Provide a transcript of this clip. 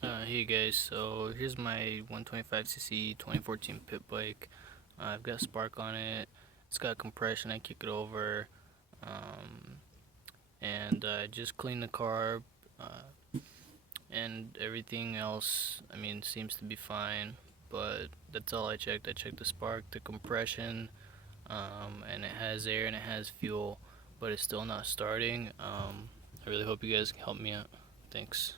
Hey guys, so here's my 125cc 2014 pit bike. I've got spark on it. It's got compression. I kick it over, um, and I just clean the carb, and everything else. I mean, seems to be fine. But that's all I checked. I checked the spark, the compression, and it has air and it has fuel, but it's still not starting. I really hope you guys can help me out. Thanks.